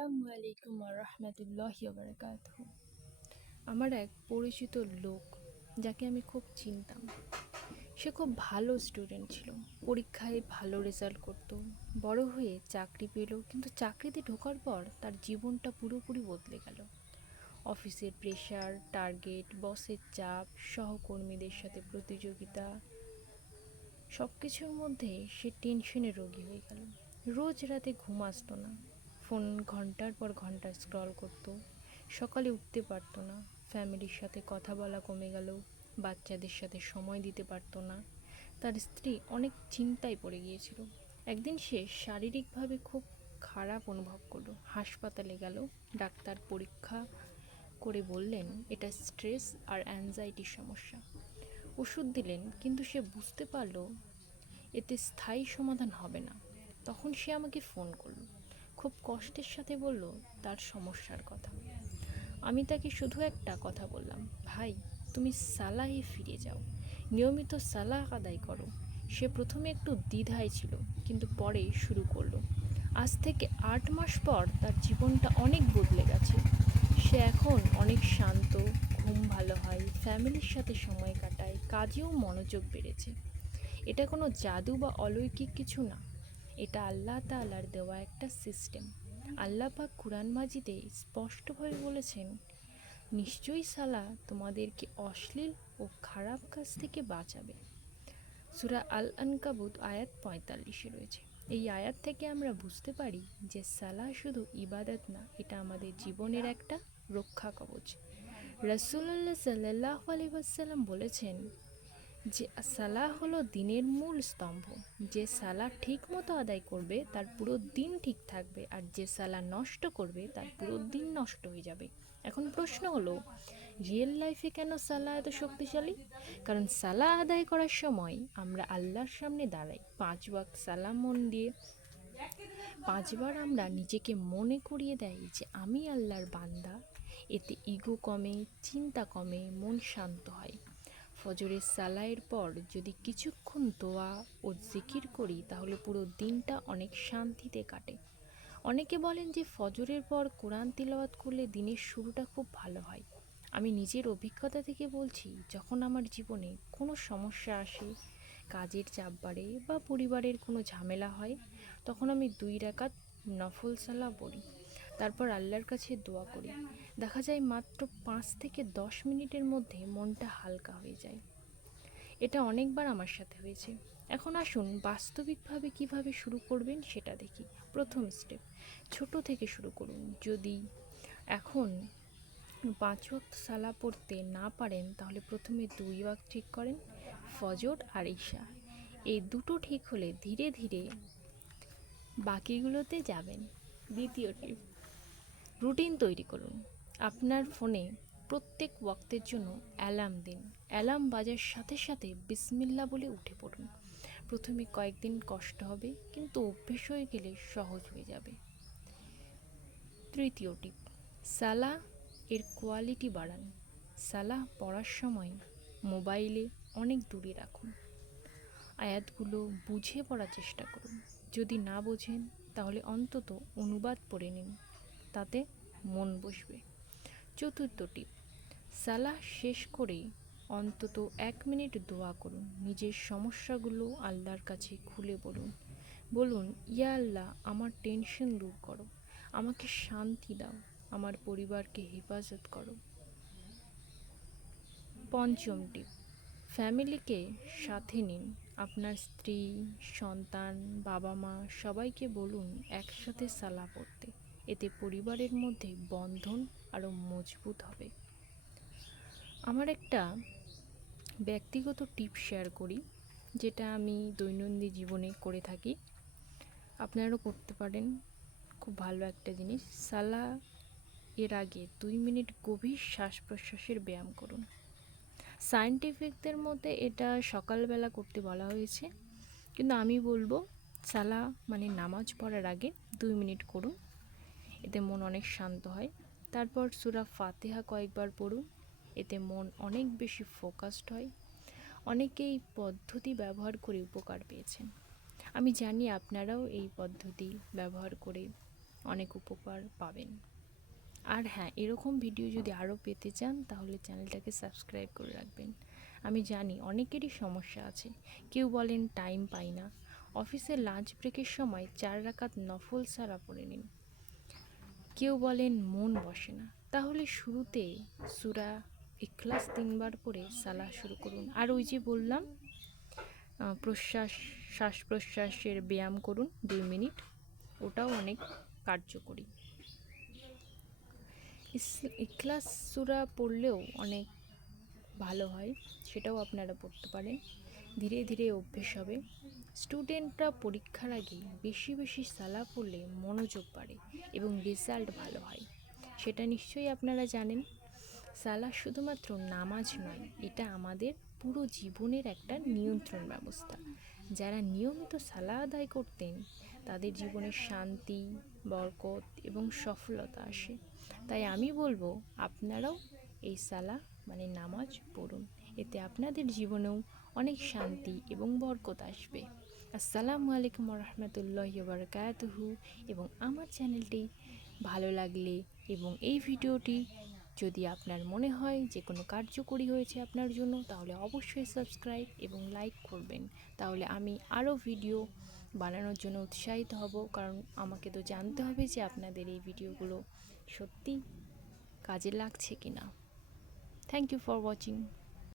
আসসালামু আলাইকুম রহমতুল্লাহি বারাকাতুহু। আমার এক পরিচিত লোক যাকে আমি খুব চিনতাম, সে খুব ভালো স্টুডেন্ট ছিল। পরীক্ষায় ভালো রেজাল্ট করতো, বড় হয়ে চাকরি পেল, কিন্তু চাকরিতে ঢোকার পর তার জীবনটা পুরোপুরি বদলে গেল। অফিসের প্রেশার, টার্গেট, বসের চাপ, সহকর্মীদের সাথে প্রতিযোগিতা, সব কিছুর মধ্যে সে টেনশনের রোগী হয়ে গেল। রোজ রাতে ঘুম আসতো না, ফোন ঘন্টার পর ঘন্টা স্ক্রল করতো, সকালে উঠতে পারতো না, ফ্যামিলির সাথে কথা বলা কমে গেল, বাচ্চাদের সাথে সময় দিতে পারতো না। তার স্ত্রী অনেক চিন্তায় পড়ে গিয়েছিল। একদিন সে শারীরিকভাবে খুব খারাপ অনুভব করলো, হাসপাতালে গেল। ডাক্তার পরীক্ষা করে বললেন এটা স্ট্রেস আর অ্যাংজাইটির সমস্যা। ওষুধ দিলেন, কিন্তু সে বুঝতে পারলো এতে স্থায়ী সমাধান হবে না। তখন সে আমাকে ফোন করলো, খুব কষ্টের সাথে বলল তার সমস্যার কথা। আমি তাকে শুধু একটা কথা বললাম, ভাই, তুমি সালাহে ফিরে যাও, নিয়মিত সালাহ আদায় করো। সে প্রথমে একটু দ্বিধায় ছিল, কিন্তু পরে শুরু করলো। আজ থেকে 8 মাস পর তার জীবনটা অনেক বদলে গেছে। সে এখন অনেক শান্ত, ঘুম ভালো হয়, ফ্যামিলির সাথে সময় কাটায়, কাজেও মনোযোগ বেড়েছে। এটা কোনো জাদু বা অলৌকিক কিছু না, এটা আল্লাহ তাআলার দেওয়া একটা সিস্টেম। আল্লাহ পাক কুরআন মাজিদে স্পষ্টভাবে বলেছেন, নিশ্চয়ই সালাহ তোমাদেরকে অশ্লীল ও খারাপ কাজ থেকে বাঁচাবে। সূরা আল আনকাবুত আয়াত 45-এ রয়েছে। এই আয়াত থেকে আমরা বুঝতে পারি যে সালাহ শুধু ইবাদত না, এটা আমাদের জীবনের একটা রক্ষা কবচ। রাসূলুল্লাহ সাল্লাল্লাহু আলাইহি ওয়াসাল্লাম বলেছেন যে সালাহ হলো দিনের মূল স্তম্ভ। যে সালাহ ঠিক মতো আদায় করবে তার পুরো দিন ঠিক থাকবে, আর যে সালাহ নষ্ট করবে তার পুরো দিন নষ্ট হয়ে যাবে। এখন প্রশ্ন হলো, রিয়েল লাইফে কেন সালাহ এত শক্তিশালী? কারণ সালাহ আদায় করার সময় আমরা আল্লাহর সামনে দাঁড়াই, 5 ওয়াক্ত সালাম মন দিয়ে 5বার আমরা নিজেকে মনে করিয়ে দেয় যে আমি আল্লাহর বান্দা। এতে ইগো কমে, চিন্তা কমে, মন শান্ত হয়। ফজরের সালায়ের পর যদি কিছুক্ষণ দোয়া ও জিকির করি তাহলে পুরো দিনটা অনেক শান্তিতে কাটে। অনেকে বলেন যে ফজরের পর কোরআন তিলাওয়াত করলে দিনের শুরুটা খুব ভালো হয়। আমি নিজের অভিজ্ঞতা থেকে বলছি, যখন আমার জীবনে কোনো সমস্যা আসে, কাজের চাপ বাড়ে বা পরিবারের কোনো ঝামেলা হয়, তখন আমি 2 রাকাত নফল সালাহ পড়ি, তারপর আল্লাহর কাছে দোয়া করি। দেখা যায় মাত্র 5 থেকে 10 মিনিটের মধ্যে মনটা হালকা হয়ে যায়। এটা অনেকবার আমার সাথে হয়েছে। এখন আসুন বাস্তবিকভাবে কিভাবে শুরু করবেন সেটা দেখি। প্রথম স্টেপ, ছোট থেকে শুরু করুন। যদি এখন 5 ওয়াক্ত সালাহ পড়তে না পারেন তাহলে প্রথমে 2 ওয়াক্ত ঠিক করেন, ফজর আর ঈশা। এই দুটো ঠিক হলে ধীরে ধীরে বাকিগুলোতে যাবেন। দ্বিতীয় টিপ, রুটিন তৈরি করুন। আপনার ফোনে প্রত্যেক ওয়াক্তের জন্য অ্যালার্ম দিন। অ্যালার্ম বাজার সাথে সাথে বিসমিল্লাহ বলে উঠে পড়ুন। প্রথমে কয়েকদিন কষ্ট হবে, কিন্তু অভ্যেস হয়ে গেলে সহজ হয়ে যাবে। তৃতীয় টিপ, সালাহ এর কোয়ালিটি বাড়ান। সালাহ পড়ার সময় মোবাইলে অনেক দূরে রাখুন। আয়াতগুলো বুঝে পড়ার চেষ্টা করুন। যদি না বোঝেন তাহলে অন্তত অনুবাদ পড়ে নিন, তাতে মন বসবে। চতুর্থ টিপ, সালাহ শেষ করে অন্তত 1 মিনিট দোয়া করুন। নিজের সমস্যাগুলো আল্লাহর কাছে খুলে বলুন। বলুন, ইয়া আল্লাহ, আমার টেনশন দূর করো, আমাকে শান্তি দাও, আমার পরিবারকে হেফাজত করো। পঞ্চম টিপ, ফ্যামিলিকে সাথে নিন। আপনার স্ত্রী, সন্তান, বাবা মা সবাইকে বলুন একসাথে সালাহ পড়তে। এতে পরিবারের মধ্যে বন্ধন আরও মজবুত হবে। আমার একটা ব্যক্তিগত টিপ শেয়ার করি, যেটা আমি দৈনন্দিন জীবনে করে থাকি, আপনারাও করতে পারেন। খুব ভালো একটা জিনিস, সালাহ এর আগে 2 মিনিট গভীর শ্বাস প্রশ্বাসের ব্যায়াম করুন। সায়েন্টিফিকদের মধ্যে এটা সকালবেলা করতে বলা হয়েছে, কিন্তু আমি বলবো সালাহ মানে নামাজ পড়ার আগে 2 মিনিট করুন, এতে মন অনেক শান্ত হয়। তারপর সূরা ফাতিহা কয়েকবার পড়ুন, এতে মন অনেক বেশি ফোকাসড হয়। অনেকেই পদ্ধতি ব্যবহার করে উপকার পেয়েছেন। আমি জানি আপনারাও এই পদ্ধতি ব্যবহার করে অনেক উপকার পাবেন। আর হ্যাঁ, এরকম ভিডিও যদি আরও পেতে চান তাহলে চ্যানেলটাকে সাবস্ক্রাইব করে রাখবেন। আমি জানি অনেকেরই সমস্যা আছে, কেউ বলেন টাইম পাই না, অফিসের লাঞ্চ ব্রেকের সময় 4 রাকাত নফল সালা পড়ে নিন, কেউ বলেন মন বসে না, তাহলে শুরুতে সূরা ইখলাস 3 বার পড়ে সালাহ শুরু করুন। আর ওই যে বললাম, শ্বাস প্রশ্বাসের ব্যায়াম করুন 2 মিনিট, ওটাও অনেক কার্যকরী। ইখলাস সূরা পড়লেও অনেক ভালো হয়, সেটাও আপনারা পড়তে পারেন। ধীরে ধীরে অভ্যেস হবে। স্টুডেন্টরা পরীক্ষার আগে বেশি বেশি সালা পড়লে মনোযোগ বাড়ে এবং রেজাল্ট ভালো হয়, সেটা নিশ্চয়ই আপনারা জানেন। সালাহ শুধুমাত্র নামাজ নয়, এটা আমাদের পুরো জীবনের একটা নিয়ন্ত্রণ ব্যবস্থা। যারা নিয়মিত সালাহ আদায় করতেন তাদের জীবনে শান্তি, বরকত এবং সফলতা আসে। তাই আমি বলবো আপনারাও এই সালাহ মানে নামাজ পড়ুন, এতে আপনাদের জীবনেও অনেক শান্তি এবং বরকত আসবে। আসসালামু আলাইকুম রহমতুল্লাহি বারাকাতুহু। এবং আমার চ্যানেলটি ভালো লাগলে এবং এই ভিডিওটি যদি আপনার মনে হয় যে কোনো কার্যকরী হয়েছে আপনার জন্য, তাহলে অবশ্যই সাবস্ক্রাইব এবং লাইক করবেন। তাহলে আমি আরও ভিডিও বানানোর জন্য উৎসাহিত হব, কারণ আমাকে তো জানতে হবে যে আপনাদের এই ভিডিওগুলো সত্যি কাজে লাগছে কিনা। Thank you for watching.